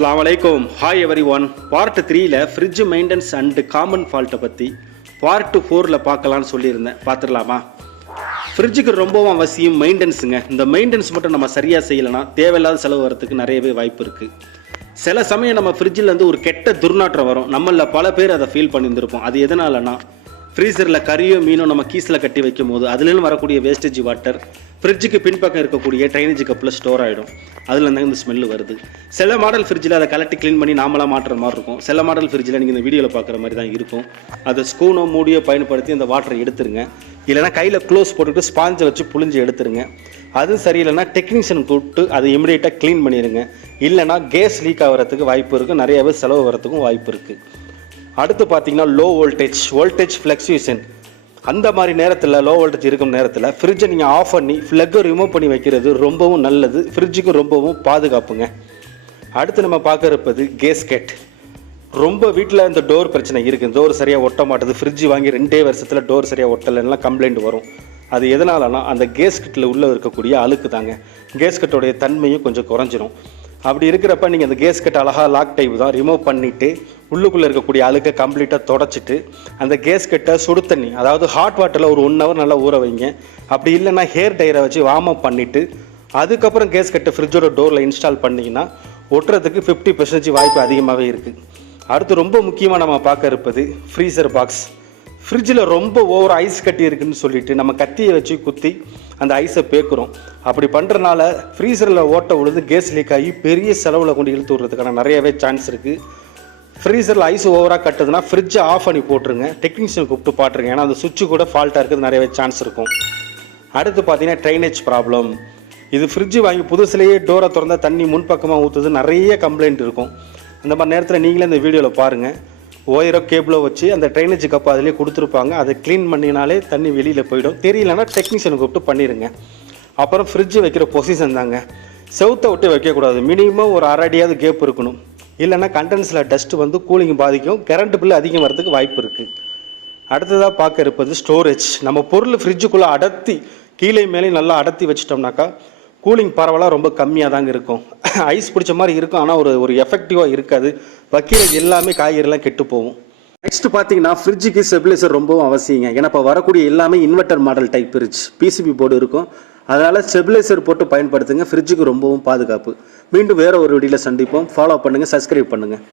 அஸ்ஸலாமு hi everyone. Part 3ல fridge maintenance and common ஃபால்ட்டை பற்றி பார்ட் 4ல் பார்க்கலான்னு சொல்லியிருந்தேன். பார்த்துடலாமா? ஃப்ரிட்ஜுக்கு ரொம்பவும் அவசியம் மெயின்டெனன்ஸுங்க. இந்த மெயின்டெனன்ஸ் மட்டும் நம்ம சரியாக செய்யலைன்னா தேவையில்லாத செலவு வரத்துக்கு நிறையவே வாய்ப்பு இருக்குது. சில சமயம் நம்ம ஃப்ரிட்ஜிலேருந்து ஒரு கெட்ட துர்நாற்றம் வரும். நம்மள பல பேர் அதை ஃபீல் பண்ணியிருந்திருப்போம். அது எதனாலனா, ஃப்ரீசரில் கறியோ மீனோ நம்ம கீஸில் கட்டி வைக்கும் போது அதுலேருந்து வரக்கூடிய வேஸ்டேஜ் வாட்டர் ஃப்ரிட்ஜுக்கு பின்பக்கம் இருக்கக்கூடிய ட்ரைனேஜ் கப்பில் ஸ்டோர் ஆகிடும். அதுலேருந்து இந்த ஸ்மெல்லு வருது. சில மாடல் ஃப்ரிட்ஜில் அதை கலட்டி க்ளீன் பண்ணி நாமளாக மாட்டுற மாதிரி இருக்கும். சில மாடல் ஃப்ரிட்ஜில் நீங்கள் இந்த வீடியோவில் பார்க்குற மாதிரி தான் இருக்கும். அதை ஸ்கூனோ மூடியோ பயன்படுத்தி அந்த வாட்டரை எடுத்துருங்க. இல்லைனா கையில் க்ளோஸ் போட்டுக்கிட்டு ஸ்பாஞ்சை வச்சு புழிஞ்சு எடுத்துருங்க. அது சரியில்லைன்னா டெக்னீஷியன் கூப்பிட்டு அதை இமிடியேட்டாக க்ளீன் பண்ணிடுங்க. இல்லைனா கேஸ் லீக் ஆகிறதுக்கு வாய்ப்பு இருக்குது. நிறையாவே செலவு வரத்துக்கும் வாய்ப்பு இருக்குது. அடுத்து பார்த்தீங்கன்னா லோ வோல்டேஜ் ஃப்ளக்சுவேஷன். அந்த மாதிரி நேரத்தில் லோ வோல்டேஜ் இருக்கும் நேரத்தில் ஃப்ரிட்ஜை நீங்கள் ஆஃப் பண்ணி ஃப்ளக்கை ரிமூவ் பண்ணி வைக்கிறது ரொம்பவும் நல்லது. ஃப்ரிட்ஜுக்கு ரொம்பவும் பாதுகாப்புங்க. அடுத்து நம்ம பார்க்க இருப்பது கேஸ்கெட். ரொம்ப வீட்டில் இந்த டோர் பிரச்சனை இருக்குது. டோர் சரியாக ஒட்ட மாட்டுது. ஃப்ரிட்ஜ் வாங்கி 2 வருஷத்தில் டோர் சரியாக ஒட்டலைன்னா கம்ப்ளைண்ட் வரும். அது எதனாலனா அந்த கேஸ்கெட்டில் உள்ளே இருக்கக்கூடிய அழுக்கு தாங்க. கேஸ்கெட்டோடைய தன்மையும் கொஞ்சம் குறைஞ்சிரும். அப்படி இருக்கிறப்ப நீங்கள் அந்த கேஸ்கெட் அழகாக லாக் டைப் தான் ரிமூவ் பண்ணிவிட்டு உள்ளுக்குள்ளே இருக்கக்கூடிய அழுக்கை கம்ப்ளீட்டாக தொடச்சிட்டு அந்த கேஸ்கெட்டை சுடு தண்ணி, அதாவது ஹாட் வாட்டரில் ஒரு 1 ஹவர் நல்லா ஊற வைங்க. அப்படி இல்லைன்னா ஹேர் டைரை வச்சு வார்ம் அப் பண்ணிவிட்டு அதுக்கப்புறம் கேஸ்கெட்டை ஃப்ரிட்ஜோட டோரில் இன்ஸ்டால் பண்ணிங்கன்னா ஒட்டுறதுக்கு 50% வாய்ப்பு அதிகமாகவே இருக்குது. அடுத்து ரொம்ப முக்கியமாக நம்ம பார்க்க இருப்பது ஃப்ரீசர் பாக்ஸ். ஃப்ரிட்ஜில் ரொம்ப ஓவர் ஐஸ் கட்டி இருக்குதுன்னு சொல்லிட்டு நம்ம கத்தியை வச்சு குத்தி அந்த ஐஸை பேக்குறோம். அப்படி பண்ணுறனால ஃப்ரீசரில் ஓட்ட விழுந்து கேஸ் லீக் ஆகி பெரிய செலவில் கொண்டு இழுத்து விடுறதுக்கான நிறையவே சான்ஸ் இருக்குது. ஃப்ரீசரில் ஐஸ் ஓவராக கட்டுதுன்னா ஃப்ரிட்ஜை ஆஃப் பண்ணி போட்டுருங்க. டெக்னீஷியன் கூப்பிட்டு பாட்டுருங்க. ஏன்னா அந்த சுவிட்சு கூட ஃபால்ட்டாக இருக்குது, நிறையவே சான்ஸ் இருக்கும். அடுத்து பார்த்தீங்கன்னா ட்ரைனேஜ் ப்ராப்ளம். இது ஃப்ரிட்ஜு வாங்கி புதுசுலேயே டோரை திறந்தால் தண்ணி முன்பக்கமாக ஊற்றுது, நிறைய கம்ப்ளைண்ட் இருக்கும். அந்த மாதிரி நேரத்தில் நீங்களே இந்த வீடியோவில் பாருங்கள். ஒயரோ கேபிளோ வச்சு அந்த ட்ரைனேஜ் கப்பு அதிலே கொடுத்துருப்பாங்க. அதை க்ளீன் பண்ணினாலே தண்ணி வெளியில் போயிடும். தெரியலன்னா டெக்னீஷியனை கூப்பிட்டு பண்ணிடுங்க. அப்புறம் ஃப்ரிட்ஜு வைக்கிற பொசிஷன் தாங்க. செவுத்தை விட்டு வைக்கக்கூடாது. மினிமம் ஒரு 1/2 அடியாவது கேப் இருக்கணும். இல்லைன்னா கண்டென்ஸில் டஸ்ட்டு வந்து கூலிங் பாதிக்கும். கரண்ட் பில்லு அதிகம் வரதுக்கு வாய்ப்பு இருக்குது. அடுத்ததாக பார்க்க இருப்பது ஸ்டோரேஜ். நம்ம பொருள் ஃப்ரிட்ஜுக்குள்ளே அடர்த்தி கீழே மேலே நல்லா அடர்த்தி வச்சிட்டோம்னாக்கா கூலிங் பரவலாக ரொம்ப கம்மியாக தாங்க இருக்கும். ஐஸ் பிடிச்ச மாதிரி இருக்கும், ஆனால் ஒரு எஃபெக்டிவாக இருக்காது. வைக்கிறது எல்லாமே காய்கறிலாம் கெட்டு போகும். நெக்ஸ்ட் பார்த்தீங்கன்னா ஃப்ரிட்ஜுக்கு ஸ்டெபிலைசர் ரொம்பவும் அவசியங்க. ஏன்னா இப்போ வரக்கூடிய எல்லாமே inverter model type fridge, PCB board இருக்கும். அதனால் ஸ்டெபிலைசர் போட்டு பயன்படுத்துங்க. ஃப்ரிட்ஜுக்கு ரொம்பவும் பாதுகாப்பு. மீண்டும் வேறு ஒரு வீடியோவில் சந்திப்போம். ஃபாலோ பண்ணுங்கள், சப்ஸ்கிரைப் பண்ணுங்கள்.